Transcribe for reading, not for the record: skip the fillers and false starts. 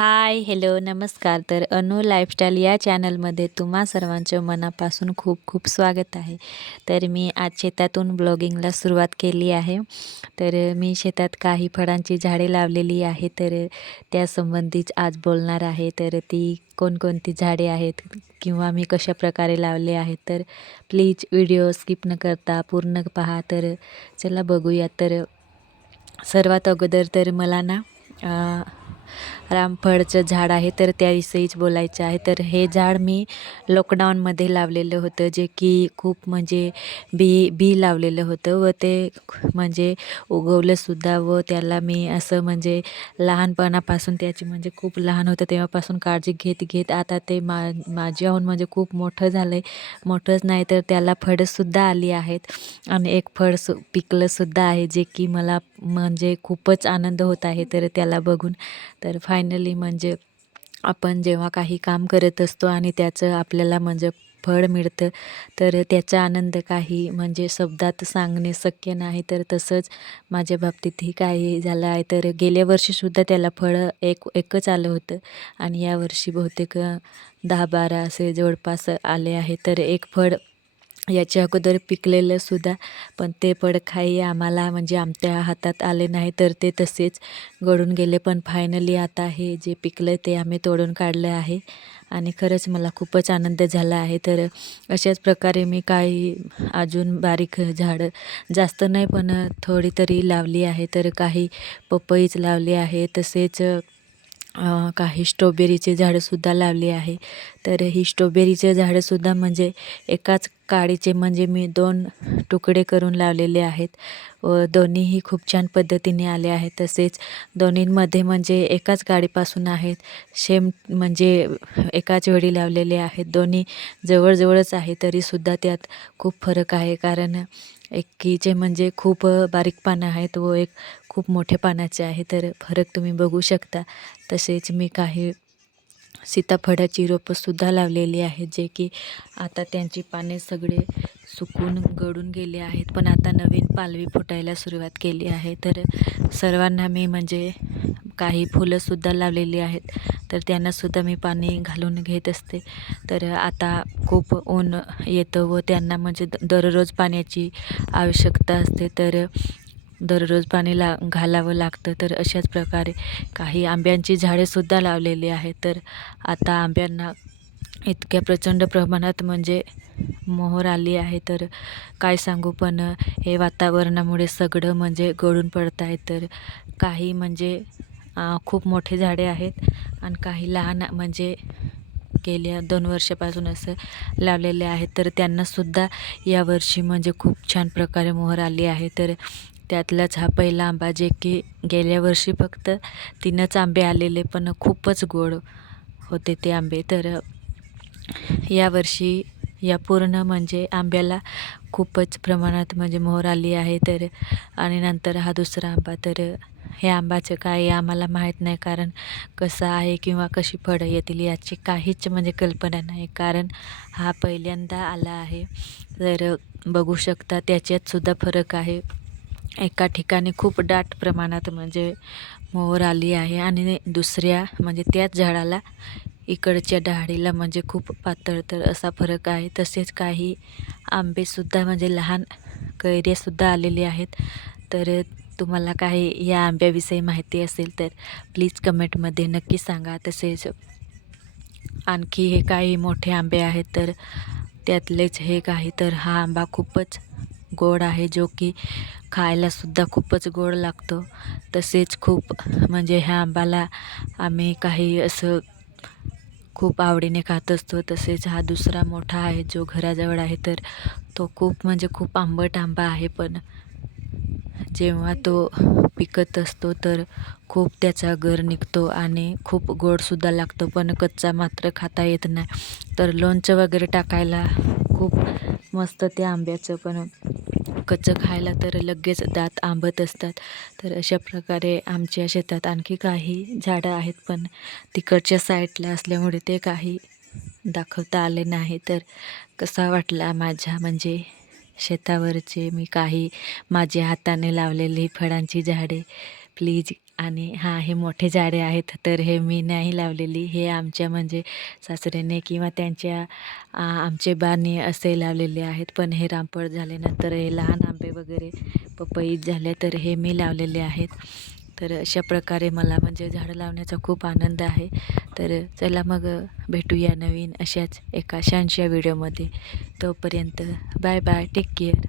हाय, hello, नमस्कार. तर अनु लाईफस्टाईल या चॅनलमध्ये तुम्हा सर्वांचं मनापासून खूप खूप स्वागत आहे. तर मी आज शेतातून ब्लॉगिंगला सुरुवात केली आहे. तर मी शेतात काही फळांची झाडे लावलेली आहे, तर त्यासंबंधीच आज बोलणार आहे. तर ती कोणकोणती झाडे आहेत किंवा मी कशाप्रकारे लावले आहेत, तर प्लीज व्हिडिओ स्किप न करता पूर्ण पहा. तर चला बघूया. तर सर्वात अगोदर तर मला ना रामफळचं झाड आहे, तर त्याविषयीच बोलायचं आहे. तर हे झाड मी लॉकडाऊनमध्ये लावलेलं होतं, जे की खूप म्हणजे बी लावलेलं होतं व ते म्हणजे उगवलंसुद्धा व त्याला मी असं म्हणजे लहानपणापासून त्याची म्हणजे खूप लहान होतं तेव्हापासून काळजी घेत घेत आता ते माझ्याहून म्हणजे खूप मोठं झालं आहे. मोठंच नाही तर त्याला फळंसुद्धा आली आहेत आणि एक फळ पिकलंसुद्धा आहे, जे की मला म्हणजे खूपच आनंद होत आहे तर त्याला बघून. तर फायनली म्हणजे आपण जेव्हा काही काम करत असतो आणि त्याचं आपल्याला म्हणजे फळ मिळतं, तर त्याचा आनंद काही म्हणजे शब्दात सांगणे शक्य नाही. तर तसंच माझ्या बाबतीतही काही झालं आहे. तर गेल्या वर्षीसुद्धा त्याला फळं एकच आलं होतं आणि यावर्षी बहुतेक 10-12 असे जवळपास आले आहे. तर एक फळ याच्या अगोदर पिकलेलं सुद्धा, पण ते फळ काही आम्हाला म्हणजे आमच्या हातात आले नाही, तर ते तसेच गळून गेले. पण फायनली आता हे जे पिकलं ते आम्ही तोडून काढलं आहे आणि खरंच मला खूपच आनंद झाला आहे. तर अशाच प्रकारे मी काही अजून बारीक झाडं जास्त नाही पण थोडी तरी लावली आहे. तर काही पपईच लावली आहे, तसेच काही स्ट्रॉबेरीचे झाडंसुद्धा लावली आहे. तर ही स्ट्रॉबेरीचे झाडंसुद्धा म्हणजे एकाच काडीचे म्हणजे मी 2 तुकडे करून लावलेले आहेत व दोन्हीही खूप छान पद्धतीने आले आहेत. तसेच दोन्हींमध्ये म्हणजे एकाच गाडीपासून आहेत, सेम म्हणजे एकाच वेळी लावलेले आहेत. दोन्ही जवळजवळच आहे तरीसुद्धा त्यात खूप फरक आहे, कारण एकीचे म्हणजे खूप बारीक पानं आहेत व एक खूप मोठे पानाचे आहे. तर फरक तुम्ही बघू शकता. तसेच मी काही सीताफळाची रोपंसुद्धा लावलेली आहेत, जे की आता त्यांची पाने सगळे सुकून गळून गेले आहेत, पण आता नवीन पालवी फुटायला सुरुवात केली आहे. तर सर्वांना मी म्हणजे काही फुलंसुद्धा लावलेली आहेत, तर त्यांनासुद्धा मी पाणी घालून घेत असते. तर आता खूप ऊन येतं व त्यांना म्हणजे दररोज पाण्याची आवश्यकता असते, तर दररोज पाणी घालावं लागतं. तर अशाच प्रकारे काही आंब्यांची झाडेसुद्धा लावलेली आहेत. तर आता आंब्यांना इतक्या प्रचंड प्रमाणात म्हणजे मोहर आली आहे, तर काय सांगू. पण हे वातावरणामुळे सगळं म्हणजे गळून पडत आहे. तर काही म्हणजे खूप मोठे झाडे आहेत आणि काही लहान म्हणजे गेल्या 2 वर्षापासून असं लावलेले आहेत. तर त्यांनासुद्धा यावर्षी म्हणजे खूप छान प्रकारे मोहर आली आहे. तर त्यातलाच हा पहिला आंबा, जे की गेल्या वर्षी फक्त 3च आंबे आलेले, पण खूपच गोड होते ते आंबे. तर यावर्षी या पूर्ण म्हणजे आंब्याला खूपच प्रमाणात म्हणजे मोहर आली आहे. तर आणि नंतर हा दुसरा आंबा. तर हे आंब्याचं काय आम्हाला माहीत नाही, कारण कसं आहे किंवा कशी फळं येतील याची काहीच म्हणजे कल्पना नाही, कारण हा पहिल्यांदा आला आहे. तर बघू शकता त्याच्यातसुद्धा फरक आहे. एका ठिकाणी खूप दाट प्रमाणात म्हणजे मोहर आली आहे आणि दुसऱ्या म्हणजे त्याच झाडाला इकडच्या डाळीला म्हणजे खूप पातळ, तर असा फरक आहे. तसेच काही आंबेसुद्धा म्हणजे लहान कैऱ्यासुद्धा आलेले आहेत. तर तुम्हाला काही या आंब्याविषयी माहिती असेल तर प्लीज कमेंटमध्ये नक्की सांगा. तसेच आणखी हे काही मोठे आंबे आहेत, तर त्यातलेच हे काही. तर हा आंबा खूपच गोड आहे, जो की खायलासुद्धा खूपच गोड लागतो. तसेच खूप म्हणजे ह्या आंब्याला आम्ही काही असं खूप आवडीने खात असतो. तसेच हा दुसरा मोठा आहे जो घराजवळ आहे, तर तो खूप म्हणजे खूप आंबट आंबा आहे, पण जेव्हा तो पिकत असतो तर खूप त्याचा गर निघतो आणि खूप गोडसुद्धा लागतो, पण कच्चा मात्र खाता येत नाही. तर लोणचं वगैरे टाकायला खूप मस्त ते आंब्याचं, पण कच्चं खायला तर लगेच दात आंबत असतात. तर अशा प्रकारे आमच्या शेतात आणखी काही झाडं आहेत, पण तिकडच्या साईडला असल्यामुळे ते काही दाखवता आले नाही. तर कसा वाटला माझ्या म्हणजे शेतावरचे मी काही माझ्या हाताने लावलेली फळांची झाडे, प्लीज आणि हां, हे मोठे झाडे आहेत, तर हे मी नाही लावलेली. हे आमच्या म्हणजे सासऱ्याने किंवा त्यांच्या आमचे बानी असे लावलेले आहेत. पण हे रामफळ झाल्यानंतर हे लहान आंबे वगैरे पपई झाले, तर हे मी लावलेले आहेत. तर अशा प्रकारे मला म्हणजे झाडं लावण्याचा खूप आनंद आहे. तर चला मग भेटूया नवीन अशाच एका छानशा व्हिडिओमध्ये. तोपर्यंत बाय बाय, टेक केअर.